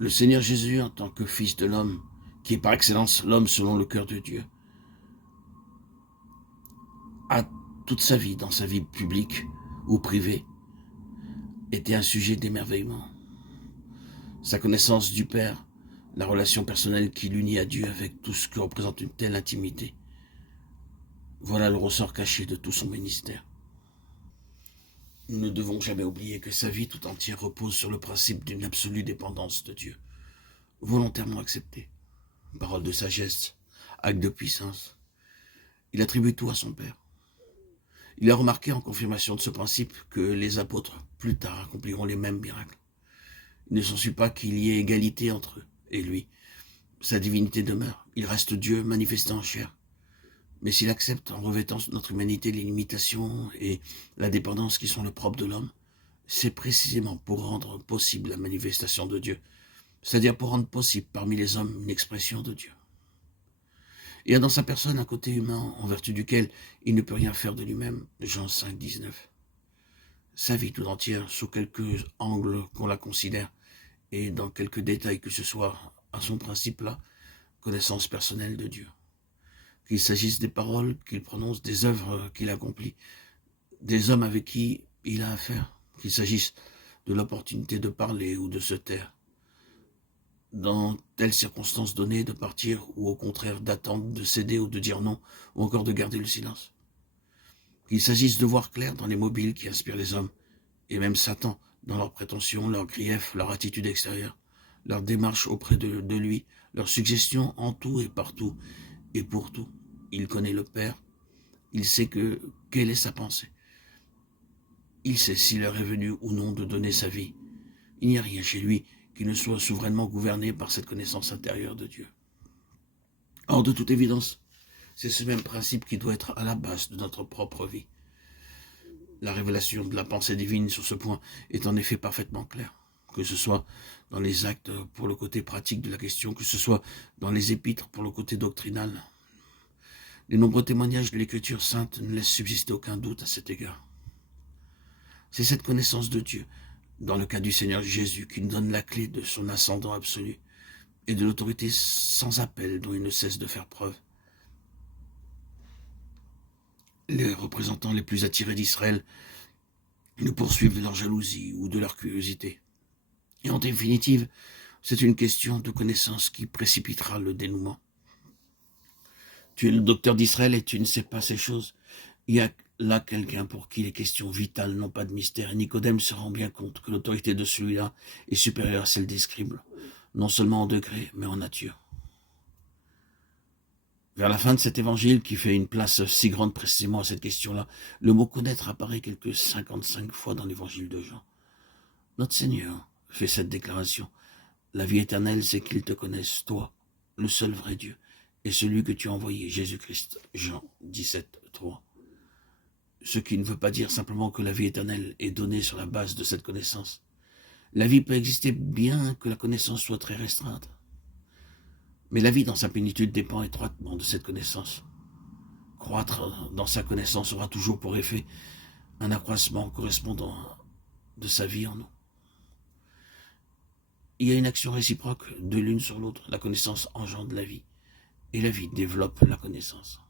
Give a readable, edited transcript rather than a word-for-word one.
Le Seigneur Jésus, en tant que Fils de l'homme, qui est par excellence l'homme selon le cœur de Dieu, a toute sa vie, dans sa vie publique ou privée, été un sujet d'émerveillement. Sa connaissance du Père, la relation personnelle qui l'unit à Dieu avec tout ce que représente une telle intimité, voilà le ressort caché de tout son ministère. Nous ne devons jamais oublier que sa vie tout entière repose sur le principe d'une absolue dépendance de Dieu, volontairement acceptée. Parole de sagesse, acte de puissance. Il attribue tout à son Père. Il a remarqué en confirmation de ce principe que les apôtres, plus tard, accompliront les mêmes miracles. Il ne s'ensuit pas qu'il y ait égalité entre eux et lui. Sa divinité demeure. Il reste Dieu manifesté en chair. Mais s'il accepte, en revêtant notre humanité, les limitations et la dépendance qui sont le propre de l'homme, c'est précisément pour rendre possible la manifestation de Dieu, c'est-à-dire pour rendre possible parmi les hommes une expression de Dieu. Il y a dans sa personne un côté humain en vertu duquel il ne peut rien faire de lui-même, Jean 5, 19. Sa vie tout entière, sous quelques angles qu'on la considère, et dans quelques détails que ce soit, à son principe-là, connaissance personnelle de Dieu. Qu'il s'agisse des paroles qu'il prononce, des œuvres qu'il accomplit, des hommes avec qui il a affaire, qu'il s'agisse de l'opportunité de parler ou de se taire, dans telles circonstances données, de partir ou au contraire d'attendre, de céder ou de dire non, ou encore de garder le silence. Qu'il s'agisse de voir clair dans les mobiles qui inspirent les hommes, et même Satan, dans leurs prétentions, leurs griefs, leur attitude extérieure, leur démarche auprès de lui, leurs suggestions en tout et partout, et pour tout. Il connaît le Père, il sait quelle est sa pensée. Il sait s'il leur est venu ou non de donner sa vie. Il n'y a rien chez lui qui ne soit souverainement gouverné par cette connaissance intérieure de Dieu. Or, de toute évidence, c'est ce même principe qui doit être à la base de notre propre vie. La révélation de la pensée divine sur ce point est en effet parfaitement claire, que ce soit dans les actes pour le côté pratique de la question, que ce soit dans les épîtres pour le côté doctrinal. Les nombreux témoignages de l'Écriture sainte ne laissent subsister aucun doute à cet égard. C'est cette connaissance de Dieu, dans le cas du Seigneur Jésus, qui nous donne la clé de son ascendant absolu et de l'autorité sans appel dont il ne cesse de faire preuve. Les représentants les plus attirés d'Israël nous poursuivent de leur jalousie ou de leur curiosité. Et en définitive, c'est une question de connaissance qui précipitera le dénouement. Tu es le docteur d'Israël et tu ne sais pas ces choses. Il y a là quelqu'un pour qui les questions vitales n'ont pas de mystère. Et Nicodème se rend bien compte que l'autorité de celui-là est supérieure à celle des scribes, non seulement en degré, mais en nature. Vers la fin de cet évangile, qui fait une place si grande précisément à cette question-là, le mot « connaître » apparaît quelques 55 fois dans l'évangile de Jean. Notre Seigneur fait cette déclaration. La vie éternelle, c'est qu'ils te connaissent, toi, le seul vrai Dieu, et celui que tu as envoyé, Jésus-Christ. Jean 17, 3. Ce qui ne veut pas dire simplement que la vie éternelle est donnée sur la base de cette connaissance. La vie peut exister bien que la connaissance soit très restreinte. Mais la vie dans sa plénitude dépend étroitement de cette connaissance. Croître dans sa connaissance aura toujours pour effet un accroissement correspondant de sa vie en nous. Il y a une action réciproque de l'une sur l'autre. La connaissance engendre la vie, et la vie développe la connaissance.